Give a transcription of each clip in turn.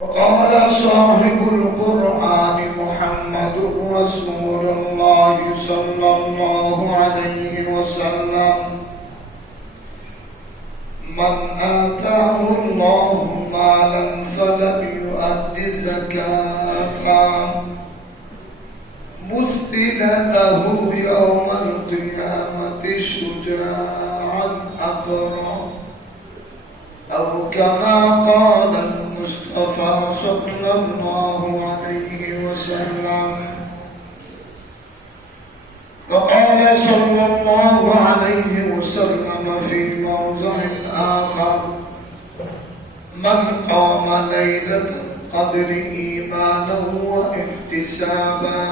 وقال صاحب القرآن محمد رسول الله صلى الله عليه وسلم من آتاه الله مالا فلم يؤد زكاة مثل له يوم القيامة شجاعا أقرا أو كما قال المصطفى صلى الله عليه وسلم. وقال صلى الله عليه وسلم في موضع آخر: من قام ليلة القدر إيمانا واحتسابا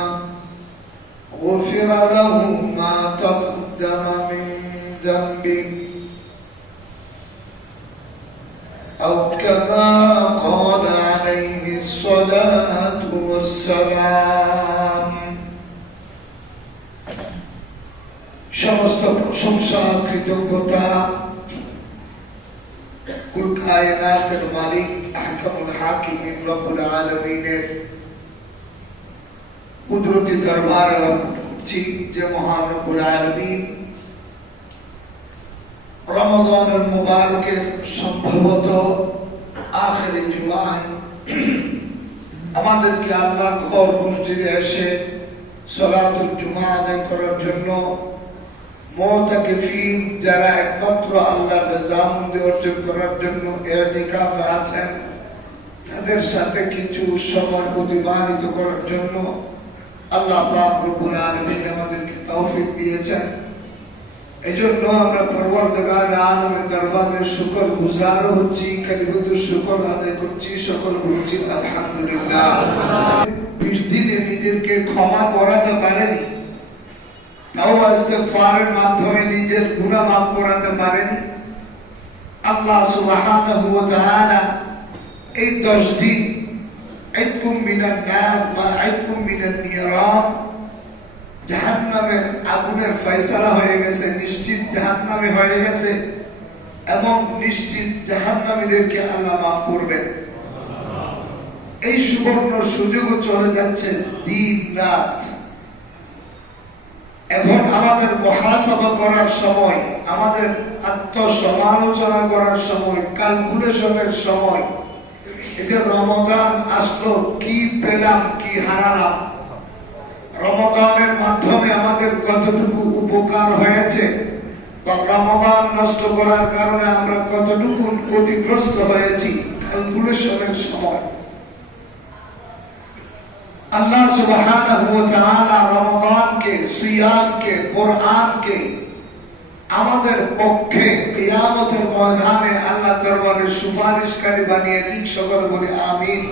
غفر له ما تقدم من ذنبه أو كما قال عليه الصلاة والسلام. সমস্ত প্রশংসা কৃতজ্ঞতা কুল কায়নাতের মালিক আহকামুল হাকিমিন রব্বুল আলামিনের কুদরতি দরবারে অর্পণ করছি যে মহান রব্বুল আলামিন রমাদানের মুবারকের সম্ভবত আখেরি জুমায় আমাদেরকে আল্লাহর ঘর মসজিদে এসে সালাতুল জুমা আদায় করার জন্য মুতাকিফিন যারা একমাত্র আল্লাহর রেজামন্দি অর্জন করার জন্য ইতিকাফে আছেন তাদের সাথে কিছু সময় অতিবাহিত করার জন্য আল্লাহ পাক রব্বুল আলামিন আমাদেরকে তৌফিক দিয়েছেন। এজন্য আমরা পরওয়ারদিগার আলমের দরবারে শুকর গুজার হচ্ছি, কালিমাতুশ শুকর আদায় করছি, সকল বলছি আলহামদুলিল্লাহ। 20 দিনে নিজেকে ক্ষমা করাতে পারেনি, তাওবা ইস্তিগফারের মাধ্যমে নিজের গুনাহ মাফ করাতে পারেনি। আল্লাহ সুবহানাহু ওয়া তাআলা এই 10 দিন ইতকুম মিনান নার ওয়া ইতকুম মিনান নিরান, জাহান্নামের আগুনের ফয়সালা হয়ে গেছে, নিশ্চিত জাহান্নামে হয়ে গেছে এবং নিশ্চিত জাহান্নামীদেরকে আল্লাহ মাফ করবেন। এই সুবর্ণ সুযোগ চলে যাচ্ছে দিন রাত। এখন আমাদের মুহাসাবা করার সময়, আমাদের আত্মসমালোচনা করার সময়, ক্যালকুলেশনের সময়। এই যে রমজান আসলো, কি পেলাম কি হারালাম, রমাদানের মাধ্যমে আমাদের কতটুকু উপকার হয়েছে বা রমাদান নষ্ট করার কারণে আমরা কতটুকু ক্ষতিগ্রস্ত হয়েছি, ক্যালকুলেশনের সময়। আল্লাহ সুবহানাহু ওয়া তাআলা রমাদানকে, সিয়ামকে, কোরআনকে আমাদের পক্ষে কিয়ামতের ময়দানে আল্লাহর দরবারে সুপারিশকারী বানিয়ে দিক। সকলে বলি আমিন।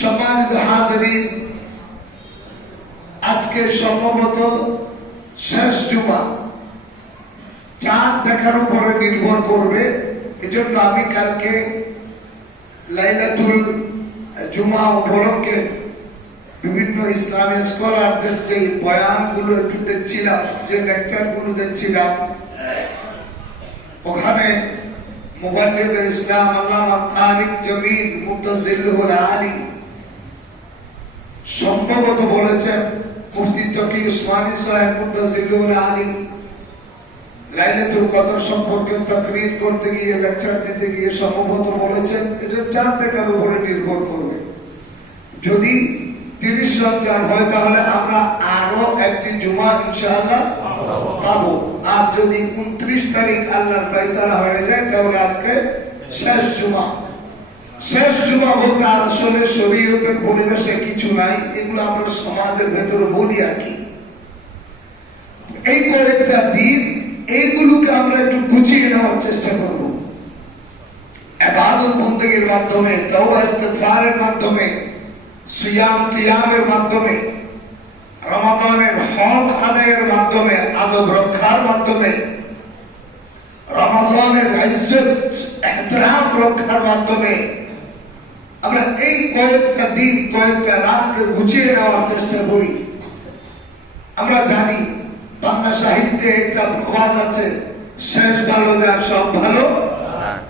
সম্মানিত হাজিরিন, আজকে সম্ভবত শেষ জুমা, চাঁদ দেখার উপরে নির্ভর করবে। এজন্য আমি কালকে লাইলাতুল জুমা উপলক্ষে বিভিন্ন ইসলামী স্কলারদের যে বয়ানগুলো একটু দেখছিলাম, যে লেকচারগুলো দেখছিলাম, ওখানে মুবাল্লিগ ইসলাম আল্লামা তারিক জমিল মুতাজিল্লুল আলী সম্ভবত বলেছেন, মুফতি তকি উসমানী সাহেব মুতাজিল্লুল আলী লাইলাতুল কদর সম্পর্কে তাকরীর করতে গিয়ে, লেকচার দিতে গিয়ে সম্ভবত বলেছেন এটা চাঁদ দেখার উপরে নির্ভর করবে। যদি 30 রমজান হয় তাহলে আমরা আরো একটি জুমা ইনশাআল্লাহ পাবো। আর যদি 29 তারিখ আল্লাহর ফয়সালা হয়ে যায় তাহলে আজকে শেষ জুমা। শেষ জুমা বলতে আসলে শরীয়তের পরিবেশে কিছু নাই, এগুলো আমরা সমাজের ভেতরে বলি আর কি। এই কয়েকটা দিন এইগুলোকে আমরা একটু গুছিয়ে নেওয়ার চেষ্টা করব, ইবাদত বন্দেগীর মাধ্যমে, তাওবা ইস্তিগফারের মাধ্যমে, সিয়াম কিয়ামের মাধ্যমে, রমাদানের হক আদায়ের মাধ্যমে, আদব রক্ষার মাধ্যমে, রমাদানের ইজ্জত ইহতিরাম রক্ষার মাধ্যমে আমরা এই কয়েকটা দিন, কয়েকটা রাতকে গুছিয়ে নেওয়ার চেষ্টা করি। আমরা জানি বাংলা সাহিত্যে একটা প্রবাদ আছে, শেষ ভালো যার সব ভালো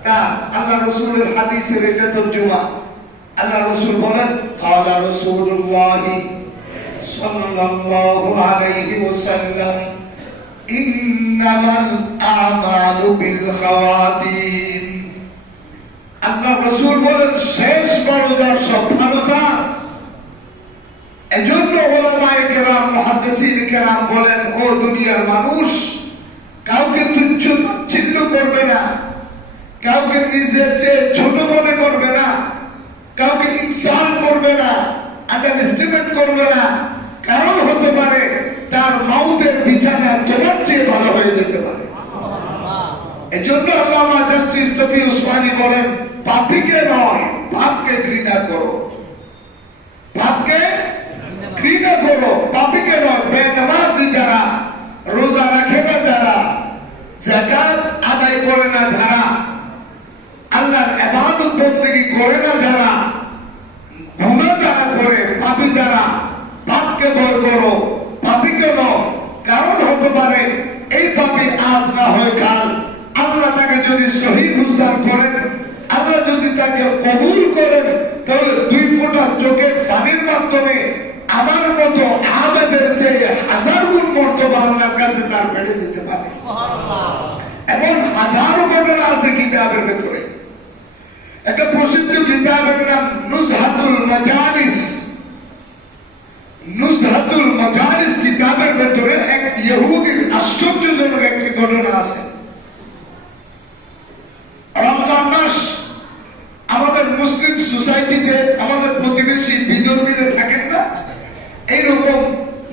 তা আল্লাহ রাসূলের হাদিসের এটা তরজমা। আল্লাহ রাসূল বলেন, ক্বালা রাসূলুল্লাহ সাল্লাল্লাহু আলাইহি ওয়াসাল্লাম, ইন্নামাল আমালু বিল খাওয়াতিম। আল্লাহ রাসূল বলেন, শেষ দরজার সব ভালো তার। এজন্য উলামায়ে কেরাম, মুহাদ্দিসিন কেরাম বলেন, ও দুনিয়ার মানুষ, কাউকে তুচ্ছ তাচ্ছিল্য করবে না, কাউকে নিজের চেয়ে ছোট মনে করবে না, কাউকে ইনসাল্ট করবে না, আন্ডার এস্টিমেট করবে না। কারণ হতে পারে তার মাউতের বিছানা তোমার চেয়ে ভালো হয়ে যেতে পারে। এজন্য আল্লামা জাস্টিস তকি উসমানী বলেন, পাপীকে নয়, পাপকে ঘৃণা করো। পাপকে ঘৃণা করো, পাপীকে নয়। বেনামাজি যারা, রোজা রাখে না যারা, যাকাত আদায় করে না যারা, আল্লাহর ইবাদত বন্দেগী করে না যারা, গুনাহ যারা করে, পাপী যারা, পাপকে ভয় করো, পাপীকে নয়। কারণ হতে পারে এই পাপী আজ না হয় কাল আল্লাহ তাকে যদি সহি বুঝদার করেন, আল্লাহ যদি তাকে কবুল করেন, তাহলে 2 ফোঁটা চোখের পানির মাধ্যমে আমার মতো আবেদের চেয়ে 1000 গুণ মর্তবা আল্লাহর কাছে তার বেড়ে যেতে পারে। এমন হাজারো ঘটনা আছে কিতাবের ভেতরে। একটা প্রসিদ্ধ কিতাবের নাম নুজহাতুল মাজালিস। নুজহাতুল মাজালিস কিতাবের ভেতরে এক ইহুদির আশ্চর্যজনক একটি ঘটনা আছে। রমজান মাস আমাদের মুসলিম সোসাইটিতে, আমাদের প্রতিবেশী বিধর্মীরা থাকেন না, এইরকম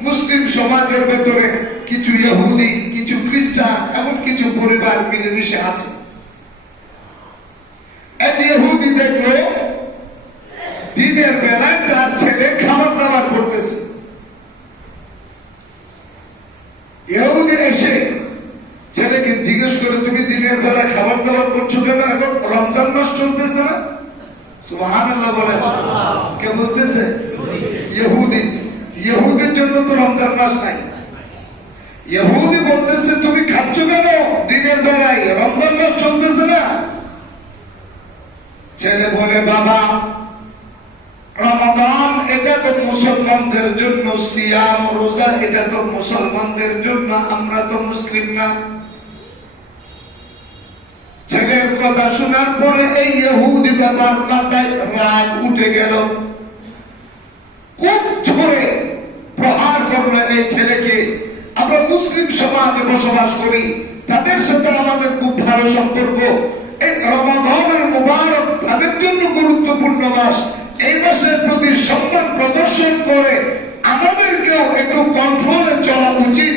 মুসলিম সমাজের ভেতরে কিছু ইহুদি, কিছু খ্রিস্টান, এমন কিছু পরিবার মিলেমিশে আছে। এক ইহুদি দেখলো দিনের বেলায় তার ছেলে খাবার দাবার করতেছে। ইহুদি এসে ছেলেকে জিজ্ঞেস করে, তুমি দিনের বেলায় খাবার দাবার করছো কেন? এখন রমজান মাস চলতেছে না? সুবহানাল্লাহ বলে। কে বলতেছে? ইহুদি। ইহুদির জন্য তো রমজান মাস নাই। ইহুদি বলতেছে, তুমি খাচ্ছ কেন দিনের বেলায়? রমজান মাস চলতেছে না? ছেলে বলে, বাবা, রমাদান এটা তো মুসলমানদের জন্য, সিয়াম রোজা এটা তো মুসলমানদের জন্য, আমরা তো মুসলিম না। ছেলের কথা শোনার পরে এই ইহুদি বাবার মাথায় রাগ উঠে গেল। খুব জোরে প্রহার করলেন এই ছেলেকে। আমরা মুসলিম সমাজে বসবাস করি, তাদের সাথে আমাদের খুব ভালো সম্পর্ক। এই রমাদানের মুবারক তাদের জন্য গুরুত্বপূর্ণ মাস। এই মাসের প্রতি সম্মান প্রদর্শন করে আমাদেরকেও একটু কন্ট্রোলে চলা উচিত।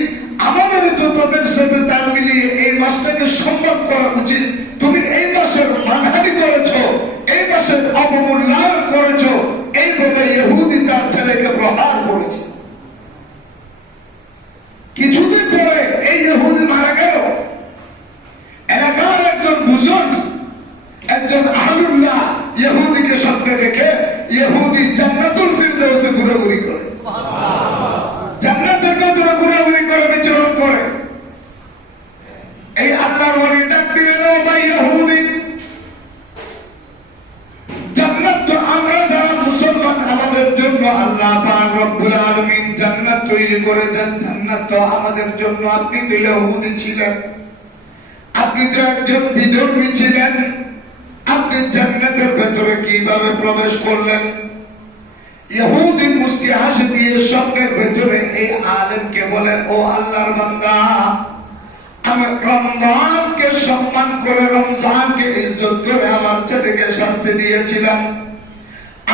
আমাদের তো তাদের সাথে তাল মিলিয়ে এই মাসটাকে সম্মান করা উচিত। তুমি এই মাসের মানহানি করেছো, এই মাসের অবমূল্যায়ন করেছো, এই বলে ইহুদি তার ছেলেকে প্রহার করেছে। কিছুদিন পরে এই ইহুদি মারা গেল। এলাকার একজন বুজুর্গ, একজন আহলুল্লাহ ইহুদিকে স্বপ্নে দেখে ইহুদি জান্নাতুল ফিরদাউসে ঘোরাঘুরি করে, জান্নাতের ভেতরে ঘোরাঘুরি করে, বিচরণ করে। এই আল্লাহর ওলি ডাক দিলেন, ও ভাই ইহুদি, জান্নাত তো আমরা যারা মুসলমান আমাদের জন্য আল্লাহ পাক রব্বুল আলামিন জান্নাত তৈরি করেছেন। জান্নাত তো আমাদের জন্য। আপনি তো ইহুদি ছিলেন, আপনি তো একজন বিধর্মী ছিলেন, আপনি জান্নাতের ভেতরে কিভাবে প্রবেশ করলেন? ইহুদি মুস্কি হাসি দিয়ে স্বপ্নের ভেতরে এই আলেমকে বলে, ও আল্লাহর বান্দা, আমি রমজানকে সম্মান করে, রমজানকে ইজ্জত করে আমার ছেলেকে শাস্তি দিয়েছিলাম।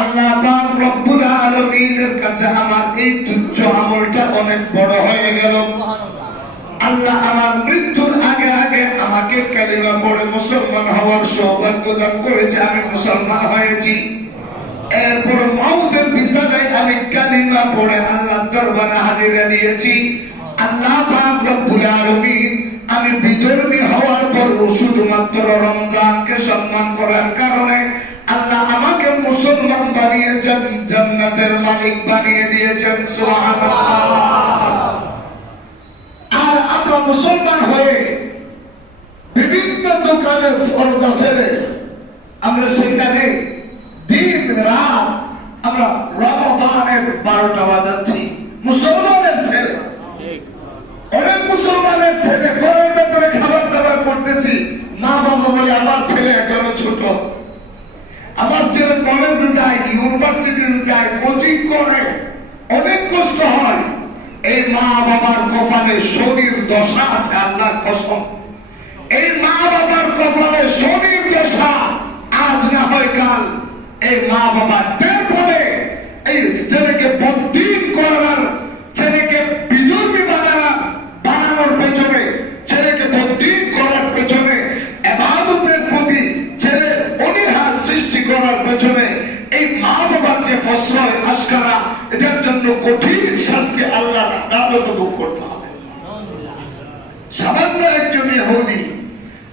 আল্লাহ পাক রব্বুল আলামিনের কাছে আমার এই তুচ্ছ আমলটা অনেক বড় হয়ে গেল। আল্লাহ আমার মৃত্যুর আগে আগে আমাকে কালিমা পড়ে মুসলমান হওয়ার সৌভাগ্য দান করেছে। আমি মুসলমান হয়েছি। এরপর মাউতের বিছানায় আমি কালিমা পড়ে আল্লাহর দরবারে হাজিরা দিয়েছি। আল্লাহ পাক রব্বুল আলামিন আমি বিধর্মী হওয়ার পর শুধুমাত্র রমজানকে সম্মান করার কারণে আল্লাহ আমাকে মুসলমান বানিয়েছেন, জান্নাতের মালিক বানিয়ে দিয়েছেন। সুবহানাল্লাহ। আর আমরা মুসলমান হয়ে বিভিন্ন দোকানে পর্দা ফেলে আমরা সেখানে দিন রাত আমরা রমাদানের 12টা বাজাচ্ছি। মুসলমানের ছেলে, অনেক মুসলমানের ছেলে ঘরের ভেতরে খাবার দাবার করতেছি, মা বাবা বলে আমার ছেলে এখনো ছোট, আমার ছেলে কলেজে যায়, ইউনিভার্সিটিতে যায়, কোচিং করে, অনেক কষ্ট হয়। এই মা বাবার কপালে শনির দশা আছে, আল্লাহর কসম। এই মা বাবার কপালে শনির দশা, আজ না হয় কাল এই মা বাবা টের পড়ে এই ছেলেকে বদ্দিন করার, ছেলেকে বিধর্মী বানানোর পেছনে, ছেলেকে বদ্দিন করার পেছনে, ইবাদতের প্রতি ছেলের অনীহা সৃষ্টি করার পেছনে এই মা বাবার যে ফসল আশকারা, এটার জন্য কঠিন শাস্তি আল্লাহর আদালতে ভোগ করতে হবে। সামান্য একজন ইহুদি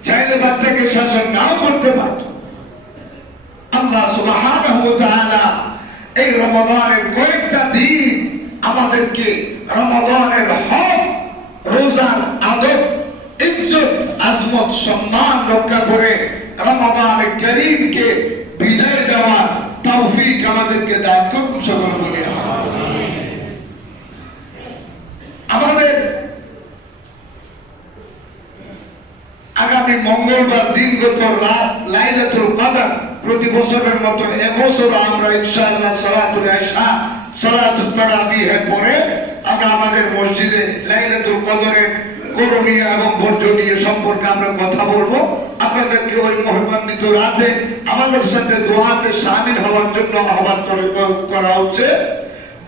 চাইলে বাচ্চাকে শাসন নাও করতে পারত। আল্লাহ সুবহানাহু ওয়া তাআলা এই রমাদানের কয়েকটা দিন আমাদেরকে রমাদানের হক, রোজার আদব, ইজ্জত, আজমত, সম্মান রক্ষা করে রমাদান করিমকে বিদায় দেওয়ার তৌফিক আমাদেরকে দান করুন, সকলে বলি আমিন। আমাদের আগামী মঙ্গলবার দিনগত রাত লাইলাতুল কদর, প্রতি বছরের মতো এবছর আমরা ইনশাআল্লাহ সালাতুল ইশা, সালাতুত তারাবিহের পরে আমরা আমাদের মসজিদে লাইলাতুল কদরের করণীয় এবং বর্জনীয় সম্পর্কে আমরা কথা বলবো। আপনাদেরকে ওই মহিমান্বিত রাতে আমাদের সাথে দোয়াতে শামিল হওয়ার জন্য আহ্বান করা হচ্ছে।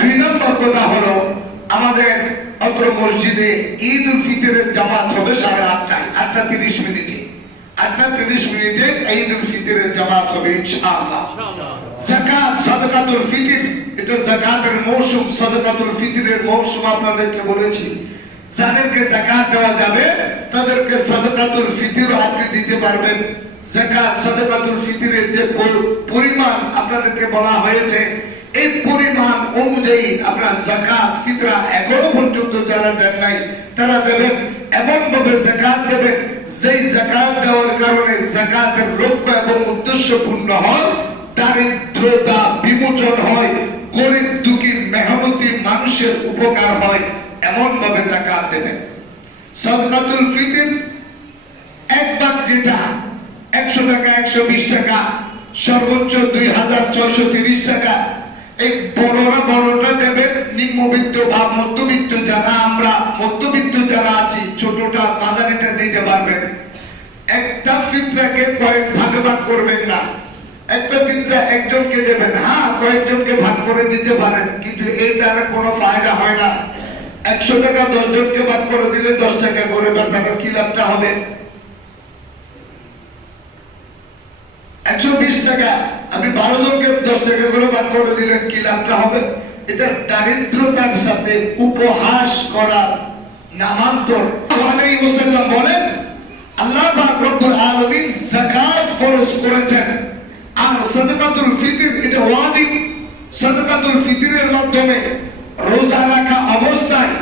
2 নম্বর কথা হলো, আমাদের অত্র মসজিদে ঈদ উল ফিতরের জামাত হবে 8:30টায়, 8:30 8:30 ঈদ উল ফিতরের জামাত হবে ইনশাআল্লাহ। যাকাত, সাদকাতুল ফিতর, এটা যাকাতের মৌসুম, সাদকাতুল ফিতরের মৌসুম আপনাদেরকে বলেছি। যাদেরকে যাকাত দেওয়া যাবে তাদেরকে সাদকাতুল ফিতর আপনি দিতে পারবেন। যাকাত, সাদকাতুল ফিতরের যে পরিমাণ আপনাদেরকে বলা হয়েছে, এই পরিমাণ অনুযায়ী আপনার যাকাত ফিতরা এখনো পর্যন্ত যারা দেন নাই তারা দেবেন। এমন ভাবে যাকাত দেবেন যেই যাকাত দেওয়ার কারণে যাকাতের লক্ষ্য এবং উদ্দেশ্য পূর্ণ হয়, দারিদ্রতা বিমোচন হয়, গরিব দুঃখী মেহনতি মানুষের উপকার হয়, এমন ভাবে যাকাত দেবেন। সাদকাতুল ফিতর এক ভাগ, যেটা 100 টাকা, 120 টাকা, সর্বোচ্চ 2630 টাকা, এই বড়টা দেবেন। নিম্নবিত্ত বা মধ্যবিত্ত যারা, আমরা মধ্যবিত্ত যারা আছি, ছোটটা মাঝারিটা দিতে পারবেন। একটা ফিতরাকে কয়েক ভাগে ভাগ করবেন না, একটা ফিতরা একজনকে দেবেন। হ্যাঁ, কয়েকজনকে ভাগ করে দিতে পারেন, কিন্তু এই দ্বারা কোনো ফায়দা হয় না। 100 টাকা 10 জনকে ভাগ করে দিলে 10 টাকা করে বেচার কি লাভটা হবে? 120 টাকা আপনি 12 জনকে 10 টাকা করে ভাগ করে দিলেন, কি লাভটা হবে? এটা দারিদ্রতার সাথে উপহাস করার নামান্তর। আলাইহি ওয়াসাল্লাম বলেন, আল্লাহ পাক রব্বুল আলামিন যাকাত ফরজ করেছেন, আর সাদকাতুল ফিতর এটা ওয়াজিব। সাদকাতুল ফিতরের মাধ্যমে রোজা রাখা অবস্থায়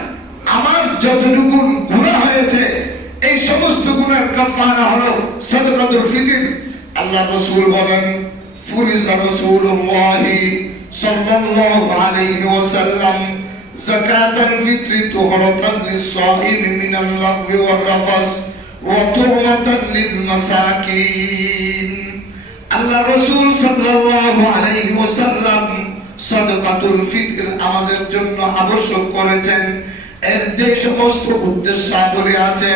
আমার যতটুকু গুনাহ হয়েছে, এই সমস্ত গুনাহের কাফারা হলো সাদকাতুল ফিতর। আল্লাহ রাসূল বলেন, ফুরিজা রাসূলুল্লাহ সাল্লাল্লাহু আলাইহি ওয়াসাল্লাম যাকাতুল ফিতর তুহরাতান লিস-সাইম মিনাল লাগwi ওয়ার রাফাস ওয়া তু'মাতান লিল মাসাকিন। আল্লাহ রাসূল সাল্লাল্লাহু আলাইহি ওয়াসাল্লাম সাদকাতুল ফিতর আমাদের জন্য আবশ্যক করেছেন। এর যে সমস্ত উদ্দেশ্যাবলী আছে,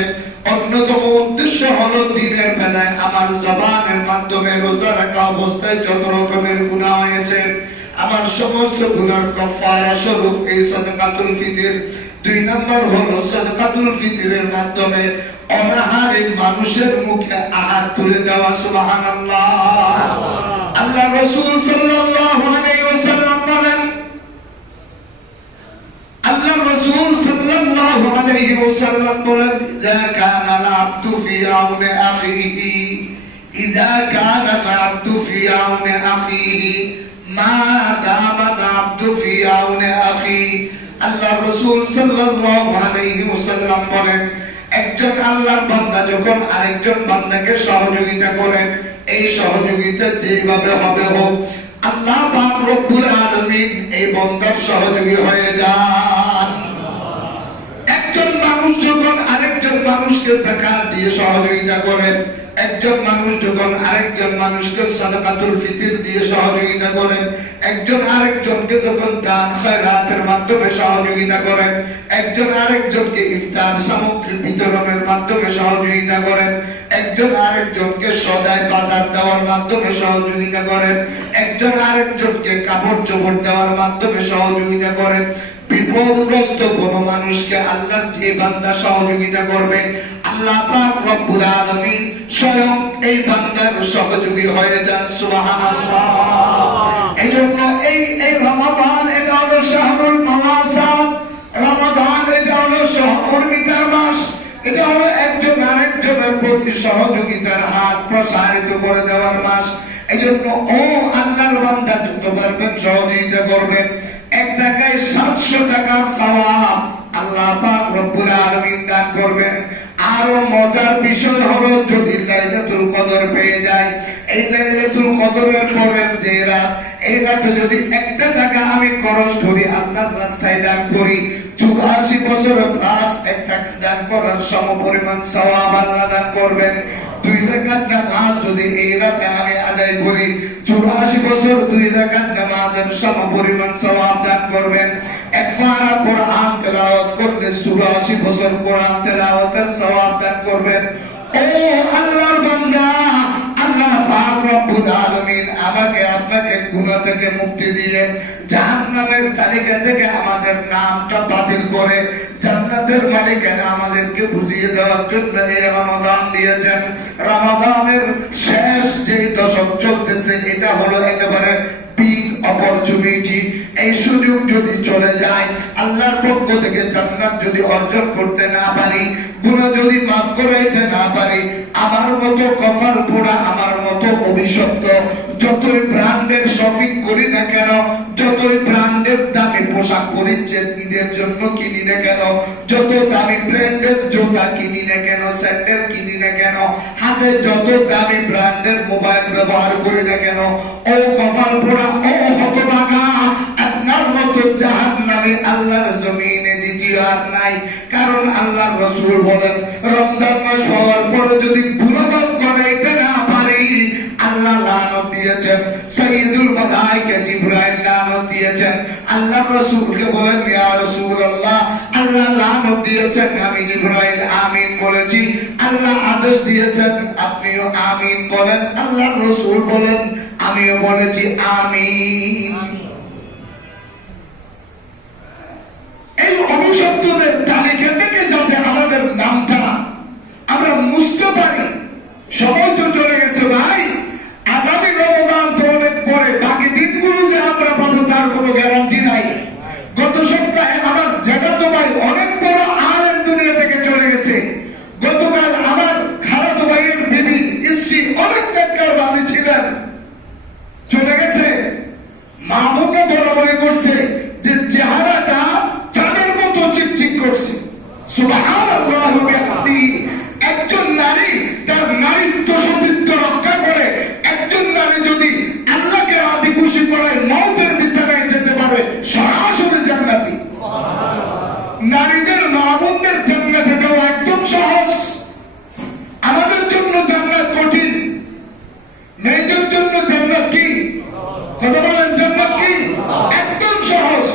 অন্যতম উদ্দেশ্য হলো দিনের বেলায় আমার জবানের মাধ্যমে রোজা রাখা অবস্থায় যত রকমের গুনাহ হয়েছে, আমার সমস্ত গুনার কাফারা স্বরূপ এই সাদকাতুল ফিতর। 2 নম্বর হলো সাদকাতুল ফিতরের মাধ্যমে অনাহারী মানুষের মুখে আহার তুলে দেওয়া। সুবহানাল্লাহ। আল্লাহ রাসূল সাল্লাল্লাহু আলাইহি ওয়াসাল্লাম বলেন, আল্লাহ রাসূল সাল্লাল্লাহু আলাইহি ওয়াসাল্লাম বলেন, ইযা কানা আল-আবদু ফি আউনি আখিহি, ইযা কানা আল-আবদু ফি আউনি আখিহি মা দামা আল-আবদু ফি আউনি আখিহি। আল্লাহ রাসূল সাল্লাল্লাহু আলাইহি ওয়াসাল্লাম বলেন, একজন আল্লাহর বান্দা যখন আরেকজন বান্দাকে সহযোগিতা করেন, এই সহযোগিতা যেভাবে হবে হোক, আল্লাহ পাক রব্বুল আলামিন এই বান্দার সহযোগী হয়ে যান। একজন মানুষ যখন আরেকজন মানুষকে যাকাত দিয়ে সহযোগিতা করেন, একজন মানুষ যখন আরেকজন মানুষকে সাদাকাতুল ফিতর দিয়ে সহযোগিতা করেন, একজন আরেকজনকে যখন দান খয়রাতের মাধ্যমে সহযোগিতা করেন, একজন আরেকজনকে ইফতার সামগ্রী বিতরণের মাধ্যমে সহযোগিতা করেন, একজন আরেকজনকে সদাই বাজার দেওয়ার মাধ্যমে সহযোগিতা করেন, একজন আরেকজনকে কাপড় চোপড় দেওয়ার মাধ্যমে সহযোগিতা করেন, বিপদগ্রস্ত কোন মানুষকে আল্লাহর যে বান্দা সহযোগিতা করবে, আল্লাহ পাক রব্বুল আলামিন স্বয়ং এই বান্দার সহযোগী হয়ে যান। সুবহানাল্লাহ। এইজন্য এই রমাদান এটা হলো শাহরুল মাওয়াসাত, রমাদান এটা হলো সহকর্মিতার মাস, এটা হলো একজন আরেকজনের প্রতি সহযোগিতার হাত প্রসারিত করে দেওয়ার মাস। এইজন্য ও আল্লাহর বান্দা যত পারবেন সহযোগিতা করবেন। এক টাকায় 700 টাকার সওয়াব আল্লাহ পাক রব্বুল আলামিন দান করবেন। আরো মজার বিষয় হলো যদি লাইলাতুল কদর পেয়ে যায়, এই লাইলাতুল কদরের পরের যে রাত, এই রাতে যদি 1 টাকা আমি খরচ করি আল্লাহর রাস্তায় দান করি, 84 বছর প্লাস 1 টাকা দান করার সমপরিমাণ সওয়াব আল্লাহ দান করবেন। 2 রাকাত নামাজ যদি এই রাতে আমি আদায় করি, 84 বছর 2 রাকাত নামাজের সমপরিমাণ সওয়াব দান করবেন। এক পারা কোরআন তেলাওয়াত করলে 84 বছর কোরআন তেলাওয়াতের সওয়াব দান করবেন। ও আল্লাহর বান্দা, আল্লাহ পাক রব্বুল আলামিন আমাকে আপনাকে গুনাহ থেকে মুক্তি দিয়ে জাহান্নামের তালিকা থেকে আমাদের নামটা বাতিল করে জান্নাতের মালিকানা আমাদেরকে বুঝিয়ে দেওয়ার জন্য এই রমাদান দিয়েছেন। রমাদানের শেষ যে দশক চলতেছে এটা হলো একেবারে বিগ অপরচুনিটি। এই সুযোগ যদি চলে যায়, আল্লাহর পক্ষ থেকে জান্নাত যদি অর্জন করতে না পারি, গুনাহ যদি মাফ করাইতে না পারি, আমার মতো কপাল পোড়া, আমার মতো অভিশপ্ত যতই ব্র্যান্ডের শপিং করি না কেন, যতই ব্র্যান্ডের দামি পোশাক পরিচ্ছদ ঈদের জন্য কিনি না কেন, যত দামি ব্র্যান্ডের জুতা কিনি না কেন, স্যান্ডেল কিনি না কেন, হাতে যত দামি ব্র্যান্ডের মোবাইল ব্যবহার করি না কেন, ও কপাল পোড়া, ও হতভাগা, আপনার মতো জাহান্নামে আল্লাহর জমিনে দ্বিতীয় আর নাই। কারণ আল্লাহর রাসূল বলেন, রমজান মাস হওয়ার পরে যদি গুনাহ মাফ করাইতে না পারি, আল্লাহ লানত দিয়েছেন, সাইয়্যিদুল মালায়েকা জিবরাইল লানত দিয়েছেন। আল্লাহর রাসূলকে বলেন, ইয়া রাসূলুল্লাহ, আল্লাহ লানত দিয়েছেন, আমি জিবরাইল আমিন বলেছি। আল্লাহ আদেশ দিয়েছেন, আপনিও আমিন বলেন। আল্লাহর রাসূল বলেন, আমিও বলেছি আমিন। এই অভিশপ্তদের তালিকা থেকে যাতে আমাদের নামটা আমরা মুছতে পারি। সময় তো চলে গেছে ভাই, আগামী রমজান তো অনেক পরে, বাকি দিনগুলো যে আমরা পাবো তার কোনো গ্যারান্টি নাই। গত সপ্তাহে আমার জ্যাঠাতো ভাই অনেক বড় আলেম দুনিয়া থেকে চলে গেছে। গতকাল আমার খালাতো ভাইয়ের বিবি স্ত্রী অনেক নেককারবাদী ছিলেন, চলে গেছে। মা বোনরা বলাবলি করছে যে চেহারাটা চাঁদের মতো চিকচিক করছে। সুবহানাল্লাহ। একজন নারী তার নারীত্ব সতীত্ব রক্ষা করে, একজন নারী যদি আল্লাহকে রাজি খুশি করে মওতের বিছানায় যেতে পারে, সরাসরি জান্নাতি। নারীদের মা বোনদের জান্নাতে যাওয়া একদম সহজ। আমাদের জন্য জান্নাত কঠিন, মেয়েদের জন্য জান্নাত কি? কথা বলেন, জান্নাত কি? একদম সহজ।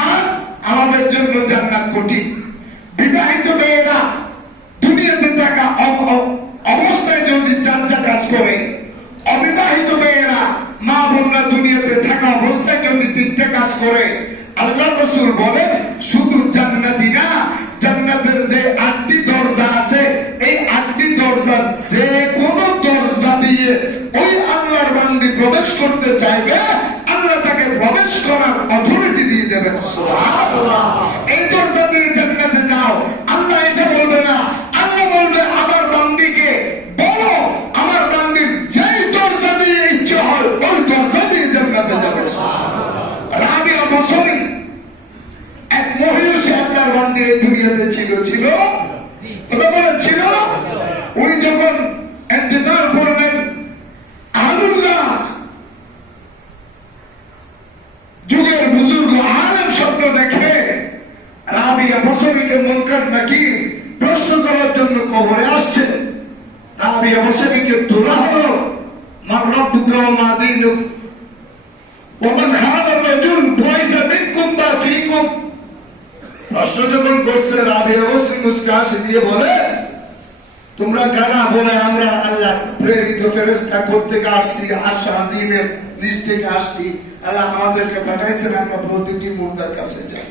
আর আমাদের জন্য জান্নাত কঠিন। বিবাহিত মেয়েরা দুনিয়াতে থাকা অবস্থায় যদি 4টা কাজ করে, অবিবাহিত মেয়েরা মা বোনরা দুনিয়াতে থাকা অবস্থায় যদি 3টা কাজ করে, আল্লাহ রাসূল বলেন শুধু জান্নাতি না, জান্নাতের যে 8টি দরজা আছে, এই 8টি দরজার যে কোনো দরজা দিয়ে ওই আল্লাহর বান্দী প্রবেশ করতে চাইবে, আল্লাহ তাকে প্রবেশ করার অথরিটি দিয়ে দেবেন। সুবহানাল্লাহ। এই দরজা দিয়ে জান্নাতে যাও, আল্লাহ এটা বলবে না। আল্লাহ বলবে আমার বান্দীকে বলো, আমার বান্দীর যেই দরজা দিয়ে ইচ্ছে হয় ওই দরজা দিয়ে জান্নাতে যাবে। সুবহানাল্লাহ। রাবিয়া বসরি এক মহিষী আল্লাহর বান্দীর এই দুনিয়াতে ছিল। কথা বলেন, ছিল। উনি যখন ইন্তেকাল করলেন, বসরিকে মুনকার নাকির প্রশ্ন করার জন্য কবরে আসছে। রাবিয়া বসরিকে তোলা হলো, মান রাব্বুকা ওয়া মা দীনুক ওয়া মান হাদা রাজুল বুইসা মিনকুম বা ফীকুম। প্রশ্ন যখন করছে, রাবিয়া বসরি মুস্কা হাসি দিয়ে বলে, তোমরা কারা? বলে, আমরা আল্লাহ প্রেরিত ফেরেশতা থেকে আসছি, আরশ আজিমের নিচ থেকে আসছি। আল্লাহ আমাদেরকে পাঠাইছেন আমরা প্রতিটি মুর্দার কাছে যাই।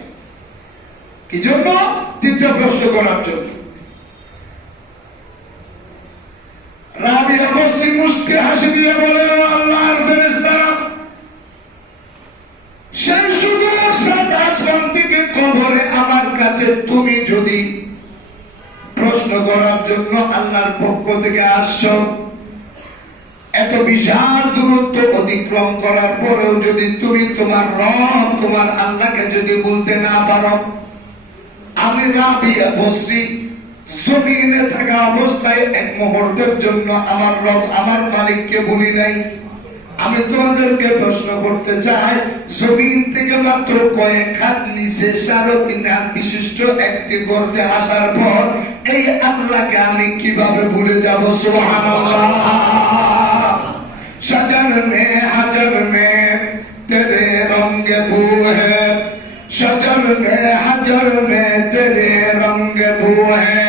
কি জন্য? তিনটা প্রশ্ন করার জন্য। রাবিয়া বসরি মুস্কে হাসি দিয়ে বলে, আল্লাহর ফেরেশতারা, সেই সুদূর সাত আসমান থেকে কবরে আমার কাছে তুমি যদি প্রশ্ন করার জন্য আল্লাহর পক্ষ থেকে আসছো, এত বিশাল দূরত্ব অতিক্রম করার পরেও যদি তুমি তোমার রব, তোমার আল্লাহকে যদি বলতে না পারো, আমি রাবিয়া বসরি জমিনে থাকা অবস্থায় এক মুহূর্তের জন্য আমার রব, আমার মালিককে বলি নাই। আমি তোমাদেরকে প্রশ্ন করতে চাই, জমিন থেকে মাত্র কয়েক হাত নিচে 3.5 হাত বিশিষ্ট একটি গর্তে আসার পর এই আল্লাহকে আমি কিভাবে ভুলে যাব? সুবহানাল্লাহ। शजर में हजर में तेरे रंग बू है, शजर में हजर में तेरे रंग बू है,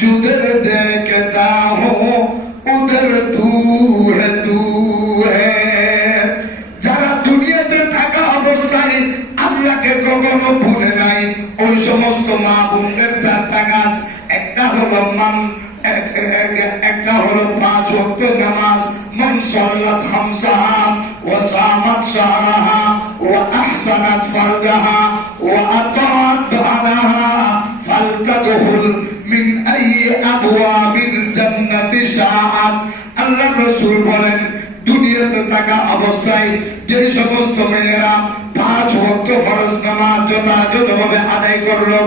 जिधर देखता हूँ उधर तू है, तू है। যারা দুনিয়াতে থাকা অবস্থায় আল্লাহকে কখনো ভুলে নাই, ওই সমস্ত মা বোনদের 4টা কাজ। একটা হলো একটা হলো 5 ওয়াক্ত নামাজ। মান সাল্লাত খামসাহা ওয়া সামাত শাহরাহা ওয়া আহসানাত ফারজাহা ওয়া আতাআত বালাহা ফালতাদখুল মিন আইয়ি আবওয়াবিল জান্নাতি শাআত। আল্লাহ রাসূল বলেন, দুনিয়াতে থাকা অবস্থায় যে সমস্ত মেয়েরা 5 ওয়াক্ত ফরজ নামাজ যথাযথভাবে আদায় করলো,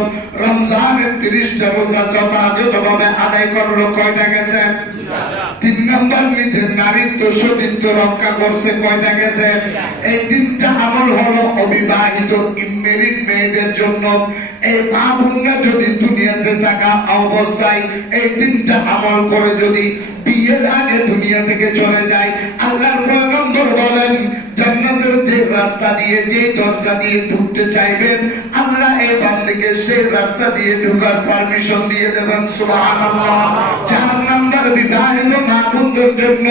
রমজানের 30টা রোজা যথাযথভাবে আদায় করলো, কয়টা গেছে? 3 নাম্বার, নিজের নারীত্ব সতীত্ব রক্ষা করছে, কয়টা গেছে? এই 3টা আমল হলো অবিবাহিত ইমমেরিড মেয়েদের জন্য। এই মা বোনরা যদি দুনিয়াতে থাকা অবস্থায় এই 3টা আমল করে যদি বিয়ের আগে দুনিয়া থেকে চলে যায়, আল্লাহর পয়গম্বর বলেন, জান্নাতের যে রাস্তা দিয়ে, যে দরজা দিয়ে ঢুকতে চাইবেন, আল্লাহ এই বান্দাকে সেই রাস্তা দিয়ে ঢোকার পারমিশন দিয়ে দেবেন। সুবহানাল্লাহ। 4 নাম্বার, বিবাহিত মা বোনদের জন্য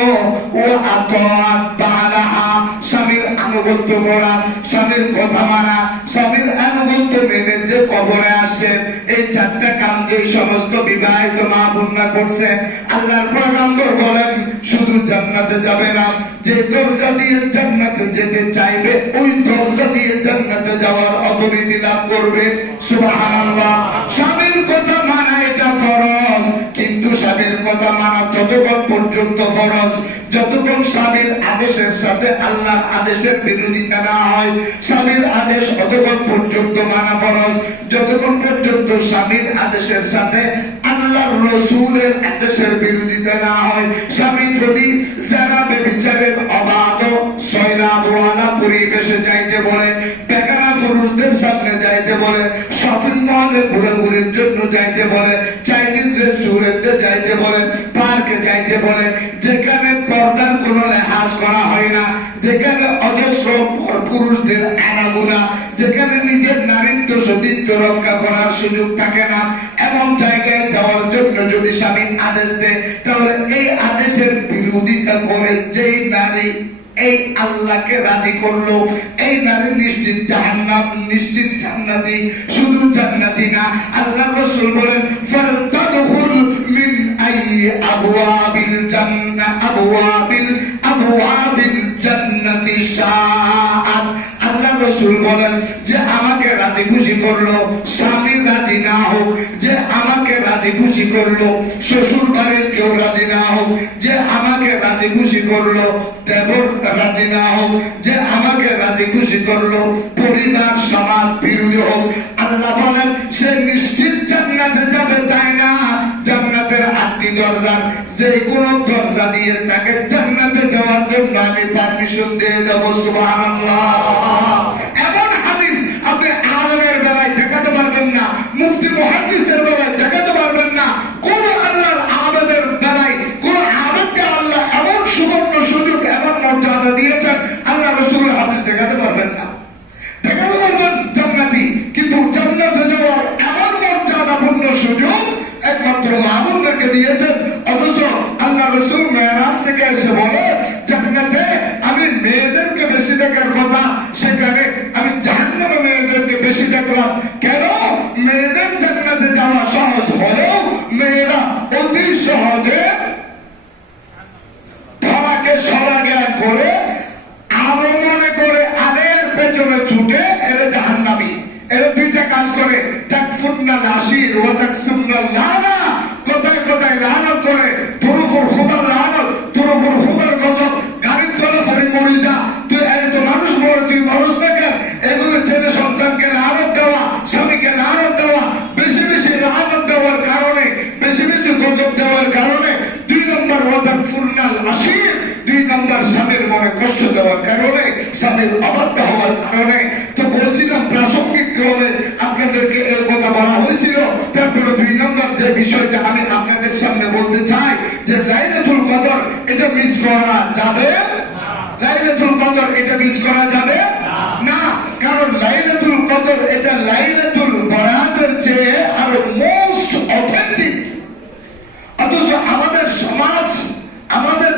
ও আতাআত বালাহা, স্বামীর আনুগত্য করা, স্বামীর কথা মানা, স্বামীর আনুগত্য মেনে যে কবরে আসে। এই 4টা কাম যে সমস্ত বিবাহিত মা বোনরা করছে, আল্লাহর পয়গম্বর বলেন, শুধু জান্নাতে যাবে না, যে দরজা দিয়ে জান্নাতে যেতে চাইবে ওই দরজা দিয়ে জান্নাতে যাওয়ার অথরিটি লাভ করবে। সুবহানাল্লাহ। স্বামীর কথা মানা এটা ফরজ, কিন্তু স্বামীর কথা মানা ততক্ষণ পর্যন্ত ফরজ যতক্ষণ স্বামীর আদেশের সাথে আল্লাহর আদেশের বিরোধিতা না হয়। স্বামীর আদেশ ততক্ষণ পর্যন্ত মানা ফরজ যতক্ষণ পর্যন্ত স্বামীর আদেশের সাথে আল্লাহর রাসূলের আদেশের বিরোধিতা না হয়। স্বামী যদি যারা বেবিচারের অবাধ সয়লাবওয়ালা পরিবেশে যাইতে বলে, বেগানা পুরুষদের সামনে যাইতে বলে, শপিং মলে ঘোরাঘুরির জন্য যাইতে বলে, চাইনিজ রেস্টুরেন্টে যাইতে বলে, পার্কে যাইতে বলে, যেখানে পর্দার কোনো লেহাজ করা হয় না, যেখানে অজস্র পুরুষদের আনাগোনা, যেখানে নিজের নারীত্ব সতীত্ব রক্ষা করার সুযোগ থাকে না, এমন জায়গায় যাওয়ার জন্য যদি স্বামী আদেশ দেয়, তাহলে এই আদেশের বিরোধিতা করে যেই নারী এই আল্লাহকে রাজি করলো, এই নারী নিশ্চিত জাহান্নাম, নিশ্চিত জান্নাতি। শুধু জান্নাতি না, আল্লাহ রাসূল বলেন, ফালতাদখুল মিন আইয়ি আবওয়াবিল জান্নাহ আবওয়াবিল জান্নাতি শাআত। আল্লাহ রাসূল বলেন যে আমাকে রাজি খুশি করলো স্বামী রাজি না হোক, যে আমাকে রাজি খুশি করলো শ্বশুর বাড়ির কেউ রাজি না হোক, যে আমাকে রাজি খুশি করলো দেবর রাজি না হোক, যে আমাকে রাজি খুশি করলো পরিবার সমাজ বিরোধী হোক, আল্লাহ বলেন সে নিশ্চিত জান্নাতে যাবে। তাই না, জান্নাতের 8টি দরজা, যে কোনো দরজা দিয়ে তাকে জান্নাতে যাওয়ার জন্য আমি পারমিশন দিয়ে দেবো। সুবহানাল্লাহ। এমন হাদিস আপনি আলেমের বেলায় দেখাতে পারবেন না, মুফতি দেখার কথা, সেখানে আমি জাহান্নামে মেয়েদেরকে বেশি দেখলাম। কেন? মেয়েদের জান্নাতে যাওয়া সহজ হলেও মেয়েরা অতি সহজে ধরাকে সরাগে করে আরো মনে করে আলের পেছনে ছুটে এরা জাহান্নামী। এরা দুইটা কাজ করে, তাকফুরনা লাশির ওয়া তাকসুমনা লানা, কোথায় কোথায় লানত করে, তোর উপর খোদার লানত, তোর উপর খোদার গজব, গাড়ির তরফে মরে যা, তুই এত মানুষ মরে, তুই মানুষ না কেন? এগুলো ছেলে সন্তানকে লানত দেওয়া, স্বামীকে লানত দেওয়া, বেশি বেশি লানত দেওয়ার কারণে, বেশি বেশি গজব দেওয়ার কারণে, 2 নম্বর ওয়া তাকফুরনা লাশির, 2 নম্বর স্বামীর মনে কষ্ট দেওয়ার কারণে, স্বামীর অবাধ্য হওয়ার কারণে। তো বলছিলাম প্রাসঙ্গিক ক্রমে আপনাদেরকে এই কথা বলা হয়েছিল। তারপরে 2 নম্বর যে বিষয়টা আমি আপনাদের সামনে বলতে চাই যে লাইলাতুল কদর এটা মিস করা যাবে না। লাইলাতুল কদর এটা মিস করা যাবে না, কারণ লাইলাতুল কদর এটা লাইলাতুল বরাতের চেয়ে আরো মোস্ট অথেন্টিক। অথচ আমাদের সমাজ, আমাদের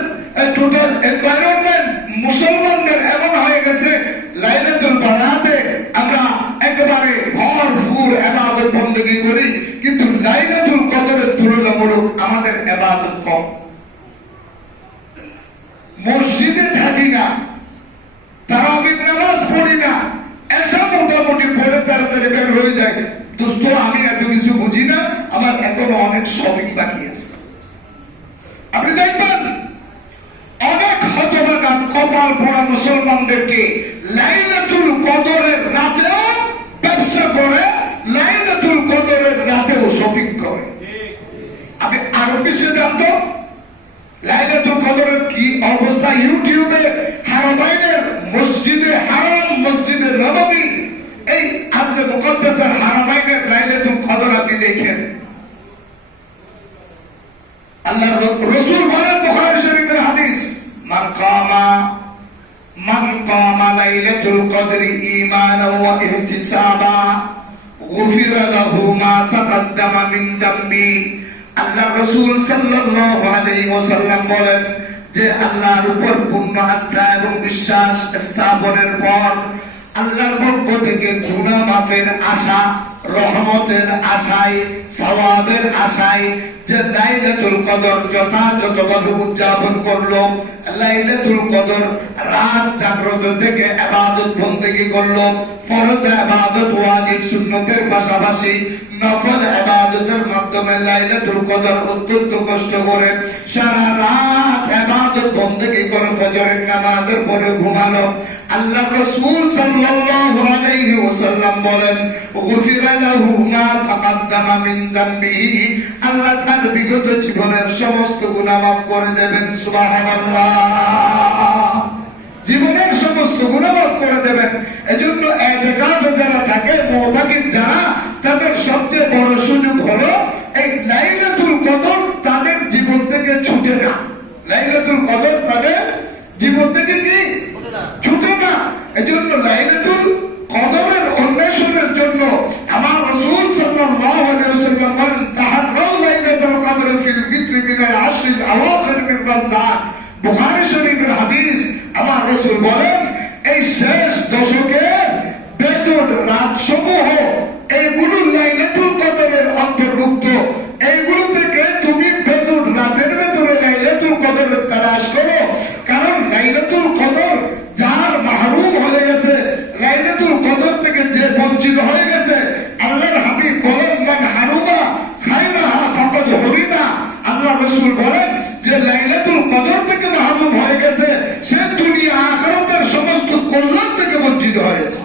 টোটাল এনভায়রনমেন্ট মুসলমানদের এমন হয়ে গেছে, লাইলাতুল বরাতে আমরা একেবারে ভরপুর ইবাদত বندگی করি, কিন্তু লাইলাতুল কদরের তুলনামূলক আমাদের ইবাদত কম। মসজিদে থাকি না, তারাবির নামাজ পড়ি না, এসব মোটামুটি পড়ে তাড়াতাড়ি বের হয়ে যায়। দোস্ত, আমি এত কিছু বুঝি না, আমার এখনো অনেক শপিং বাকি আছে। আপনি দেখবেন অনেক হতভাগা কপাল পোড়া মুসলমানদেরকে লাইলাতুল কদরের রাতেও ব্যবসা করে, লাইলাতুল কদরের রাতেও শপিং করে। আপনি আরো বেশি জানতো লাইলাতুল কদরের কি অবস্থা? ইউটিউবে হারামাইনের মসজিদে হারাম, মসজিদে নববী, এই আরজে মুকদ্দাসের হারামাইনের লাইলাতুল কদর আপনি দেখেন। আল্লাহ রাসূল বলেন বুখারী শরীফের হাদিস, মান কামা লাইলাতুল কদরি ঈমানান ওয়া ইহতিসাবা গুফিরা লাহু মা তাকদ্দামা মিন যামবি। আল্লাহ রাসূল সাল্লাল্লাহু আলাইহি ওয়াসাল্লাম বলেন যে আল্লাহর উপর পূর্ণ আস্থা এবং বিশ্বাস স্থাপনের পর আল্লাহর পক্ষ থেকে গুনাহ মাফের আশা, রহমতের আশায়, সওয়াবের আশায় যে লাইলাতুল কদর যথাযথভাবে উদযাপন করলো, লাইলাতুল কদর রাত জাগ্রত থেকে ইবাদত বندگی করলো, ফরজ ইবাদত ওয়াজিব সুন্নতের পাশাপাশি নফল ইবাদতের মাধ্যমে লাইলাতুল কদর অত্যন্ত কষ্ট করে সারা রাত ইবাদত বندگی করে ফজরের নামাজের পরে ঘুমানো। আল্লাহ রাসূল সাল্লাল্লাহু আলাইহি ওয়াসাল্লাম বলেন গুফিরা লাহু মা তাকদ্দামা মিন যামবিহি, আল্লাহ তার বিগত জীবনের সমস্ত গুনাহ মাফ করে দেবেন। সুবহানাল্লাহ, জীবনের সমস্ত গুনাহ মাফ করে দেবেন। এজন্য ইতিকাফে যারা থাকে, মুতাকিন যারা, তাদের সবচেয়ে বড় সুযোগ হলো এই লাইলাতুল কদর তাদের জীবন থেকে ছুটে না। লাইলাতুল কদর তাদের জীবন থেকে কি ছুটে না। এজন্য লাইলাতুল কদরের অন্বেষণের জন্য আমার রাসূল সাল্লাল্লাহু আলাইহি ওয়াসাল্লাম বলেন তাহাররাউ লাইলাতুল কদর ফিল ভিতরি মিনাল আশরিল আওয়াখির মিন রমজান। বুখারী শরীফের হাদিস, আমার রাসূল বলেন এই শেষ দশকের বেজোড় রাতসমূহ এইগুলো লাইলাতুল কদরের অন্তর্ভুক্ত। এইগুলো থেকে তুমি বেজোড় রাতের ভেতরে লাইলাতুল কদরের তালাশ করো, কারণ লাইলাতুল কদর যার মাহরুম হয়ে গেছে, লাইলাতুল কদর থেকে যে বঞ্চিত হয়ে গেছে, আল্লাহর হাবিব বলেন মান হারুমা খায়রাহা ফাকাদ হুরিমা। আল্লাহ রাসূল বলেন যে লাইলাতুল কদর থেকে মাহরুম হয়ে গেছে, সে দুনিয়া আখিরাতের সমস্ত কল্যাণ থেকে বঞ্চিত হয়েছে।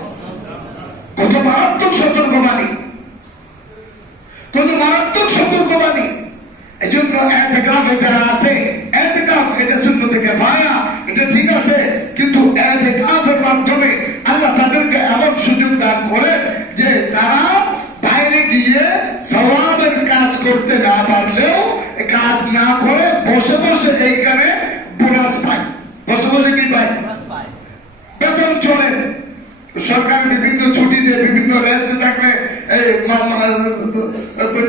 কত মারাত্মক সতর্কবাণী, কত মারাত্মক সতর্কবাণী। এজন্য ইতিকাফে যারা আছে, ইতিকাফ এটা সুন্নতে কিফায়া, এটা ঠিক আছে, কিন্তু ইতিকাফের মাধ্যমে আল্লাহ তাদেরকে এমন সুযোগ দান করেন যে তারা বাইরে গিয়ে সওয়াবের কাজ করতে না পারলেও, কাজ না করে বসে বসে এইখানে বোনাস পায়। বসে বসে কি পায়? বেতন চলে। সরকার বিভিন্ন ছুটিতে, বিভিন্ন রেস্টে থাকলে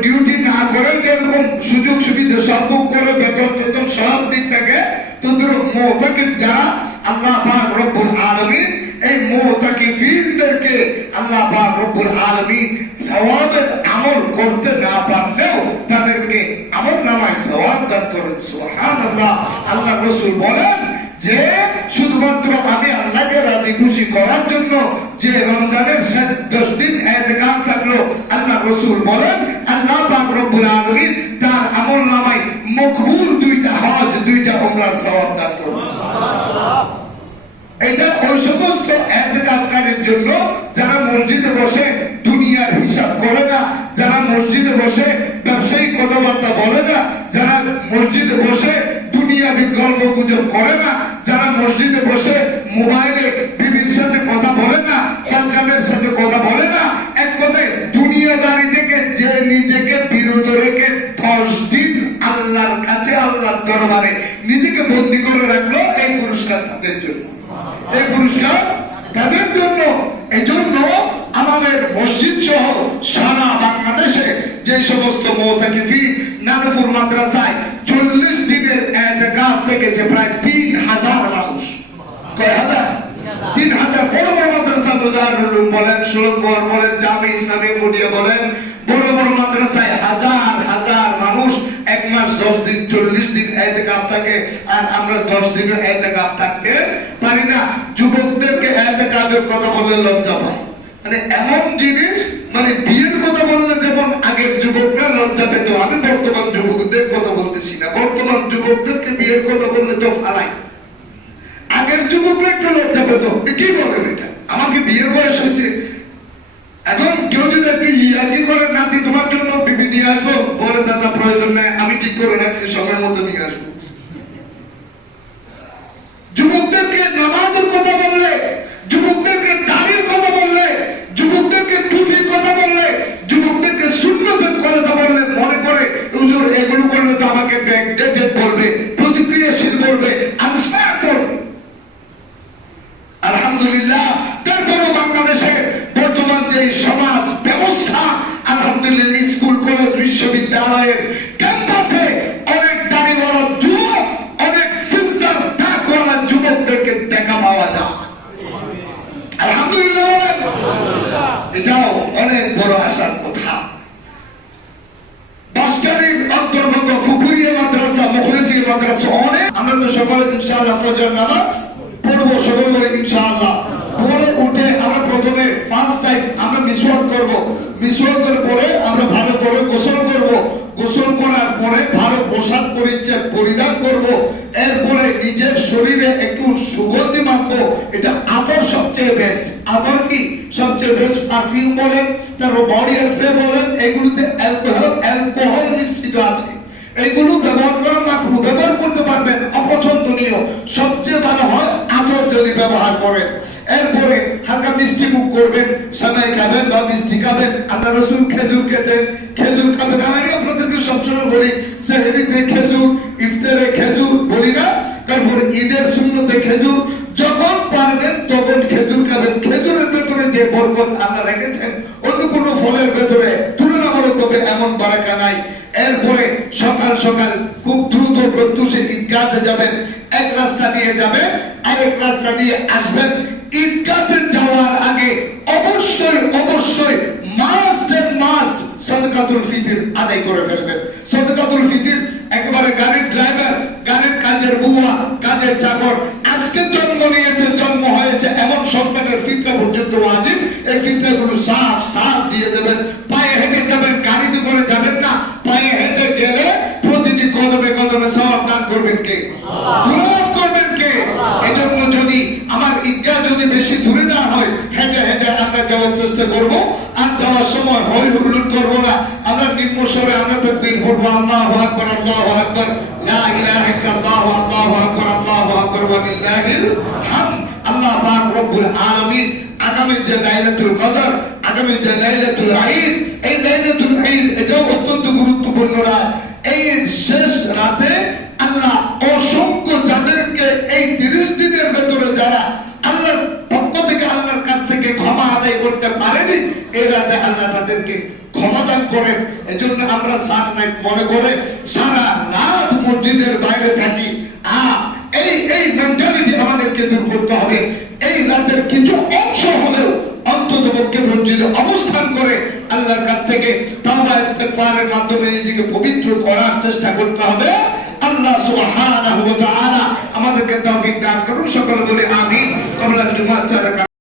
ডিউটি না করে যেরকম সুযোগ সুবিধা সব করে বেতন টেতন সব দিক থেকে, তদ্রুপ মুতাকিন যারা আল্লাহ পাক রব্বুল আলামিন আল্লাহ পাক রব্বুল আলামিন সওয়াবের আমল করতে না পারলেও তাদেরকে আমল নামায় সওয়াব দান করেন। সুবহানাল্লাহ। আল্লাহ রাসূল বলেন যে শুধুমাত্র আমি আল্লাহকে রাজি খুশি করার জন্য যে রমজানের শেষ 10 দিন ইতিকাফ থাকলো, আল্লাহ রাসূল বলেন আল্লাহ পাক রব্বুল আলামিন তার আমল নামায় মকবুল 2টা হজ 2টা উমরার সওয়াব দান করবেন। এটা ওই সমস্ত ইতিকাফকারীর জন্য যারা মসজিদে বসে দুনিয়ার হিসাব করে না, যারা মসজিদে বসে ব্যবসায়িক কথাবার্তা বলে না, যারা মসজিদে বসে দুনিয়াবি গল্প গুজব করে না, যারা মসজিদে বসে মোবাইলে বিবির সাথে কথা বলে না, সন্তানের সাথে কথা বলে না, এক কথায় দুনিয়াদারি থেকে যে নিজেকে বিরত রেখে 10 দিন আল্লাহর কাছে আল্লাহর দরবারে নিজেকে বন্দী করে রাখলো, এই পুরস্কার তাদের জন্য, এই পুরস্কার তাদের জন্য। এই জন্য আমাদের মসজিদ সহ সারা বাংলাদেশে যে সমস্ত মুতাকিফিন নানুপুর মাদ্রাসায় 40 দিনের ইতিকাফ থেকেছে প্রায় 3000 মানুষ। কয় হাজার? 3000। বড় বড় মাদ্রাসা মুজাহিদুল উলুম বলেন, সুলভর বলেন, জামি ইসলামী ফুটিয়া বলেন, বড় বড় মাদ্রাসায় হাজার হাজার মানুষ 1 মাস 10 দিন 40 দিন ইতিকাফ থাকে। আর আমরা 10 দিনের ইতিকাফ থাকতে পারি না। যুবকদেরকে ইতিকাফের কথা বললে লজ্জা পায়। মানে এমন জিনিস, মানে বিয়ের কথা বললে যেমন আগের যুবকরা লজ্জা পেত, আমি বর্তমান যুবকদের কথা বলতেছি না। বর্তমান যুবকদেরকে বিয়ের কথা বললে তো ফালাই। আগের যুবকরা একটু লজ্জা পেত, কি বলেন এটা, আমাকে বিয়ের বয়স হয়েছে। এখন কেউ যদি একটু ইয়াকি করে, নাতি তোমার জন্য বিবি নিয়ে আসবো, বলে দাদা প্রয়োজন নেই, আমি ঠিক করে রাখছি, সময় মতো নিয়ে আসবো। যুবকদেরকে নামাজের কথা বললে, যুবকদেরকে দাড়ির কথা বললে, যুবকদেরকে টুপির কথা বললে, যুবকদেরকে সুন্নতের কথা বললে মনে করে হুজুর এগুলো করলে তো আমাকে ব্যাকডেটেড বলবে, প্রতিক্রিয়াশীল বলবে, আনস্পায়ার করবে। আলহামদুলিল্লাহ, তারপরে বাংলাদেশে বর্তমান যে সমাজ ব্যবস্থা, আলহামদুলিল্লাহ স্কুল কলেজ বিশ্ববিদ্যালয়ের ক্যাম্পাসে অনেক দাড়িওয়ালা যুবক, অনেক সিস্টার ডাকওয়ালা যুবকদেরকে দেখা পাওয়া যায়। আলহামদুলিল্লাহ, এটাও অনেক বড় আশার কথা। বাসকালীর অন্তর্গত ফুকুরিয়া মাদ্রাসা, মুখলেসির মাদ্রাসা অনেক, আমরা তো সকলে ইনশাআল্লাহ ফজর নামাজ পড়বো, সকল করে ইনশাআল্লাহ। পরে উঠে আমরা প্রথমে ফার্স্ট টাইম আমরা মিসওয়াক করব, মিসওয়াক করে পরে আমরা ভালো করে গোসল করব, গোসল করার পরে ভালো পোশাক পরিচ্ছদ পরিধান করব, এরপরে নিজের শরীরে একটু সুগন্ধি মাখবো। এটা আতর সবচেয়ে বেস্ট। আতর কি সবচেয়ে বেস্ট? পারফিউম বলেন, তারপর বডি স্প্রে বলেন, এগুলোতে অ্যালকোহল মিশ্রিত আছে। এইগুলো ব্যবহার করা মাকরুহ, ব্যবহার করতে পারবেন, অপছন্দনীয়। সবচেয়ে ভালো হয় আতর যদি ব্যবহার করেন। এরপরে হালকা মিষ্টি মুখ করবেন, সেমাই খাবেন বা মিষ্টি খাবেন। আল্লাহ রাসূল খেজুর খেতেন, খেজুর খাবেন। আমি আপনাদেরকে সবসময় বলি, সেহরিতে খেজুর, ইফতারে খেজুর বলি না, তারপর ঈদের সুন্নতে খেজুর। যখন পারবেন তখন খেজুর খাবেন। খেজুরের ভেতরে যে বরকত আল্লাহ রেখেছেন অন্য কোনো ফলের ভেতরে তুলনামূলকভাবে এমন বারাকা নাই। এরপরে সকাল সকাল খুব দ্রুত প্রত্যুষে ঈদগাহে যাবেন, এক রাস্তা দিয়ে যাবেন, আরেক রাস্তা দিয়ে আসবেন। ঈদগাহে যাওয়ার আগে অবশ্যই অবশ্যই মাস্ট এন্ড মাস্ট সাদকাতুল ফিতর আদায় করে ফেলবেন। সাদকাতুল ফিতর একবারে গাড়ির ড্রাইভার, গাড়ির কাজের বুয়া, কাজের চাকর, আজকে জন্ম নিয়েছে, জন্ম হয়েছে এমন সন্তানের ফিতরা পর্যন্ত ওয়াজিব। এই ফিতরাগুলো সাফ সাফ দিয়ে দেবেন। পায়ে হেঁটে যাবেন, গাড়িতে করে যাবেন না। পায়ে হেঁটে গেলে প্রতিটি কদমে কদমে সওয়াব দান করবেন কে? আল্লাহ করবেন কে? এজন্য যদি আমার ঈদগাহ যদি বেশি দূরে না হয়, হেঁটে হেঁটে আমরা যাওয়ার চেষ্টা করব। আর যাওয়ার সময় হই হুল্লোড় করবো না। আমরা নিম্ন স্বরে আমরা তাকবীর পড়বো, আল্লাহু আকবার, আল্লাহু আকবার, লা ইলাহা ইল্লাল্লাহ, আল্লাহু আকবার, আল্লাহু আকবার, ওয়া লিল্লাহিল হামদ। আল্লাহ পাক রব্বুল আলামিন আগামী যে লাইলাতুল কদর, আগামী যে লাইলাতুল ঈদ, এই লাইলাতুল ঈদ এটাও অত্যন্ত গুরুত্বপূর্ণ রাত। এই শেষ রাতে আল্লাহ অসংখ্য যাদেরকে এই 30 দিনের ভেতরে যারা আল্লাহর পক্ষ থেকে আল্লাহর কাছ থেকে ক্ষমা আদায় করতে পারেনি, এই রাতে আল্লাহ তাদেরকে ক্ষমা দান করেন। এজন্য আমরা সাননাইট মনে করে সারা রাত মসজিদের বাইরে থাকি। এই মেন্টালিটি আমাদেরকে দূর করতে হবে। এই রাতের কিছু অংশ হলেও অন্তত কমপক্ষে মসজিদে অবস্থান করে আল্লাহর কাছ থেকে তাওবা ইস্তেগফারের মাধ্যমে নিজেকে পবিত্র করার চেষ্টা করতে হবে। আল্লাহ সুবহানাহু ওয়া তাআলা আমাদেরকে তৌফিক দান করুন। সকলে বলে আমিন। কবলা জুমার 4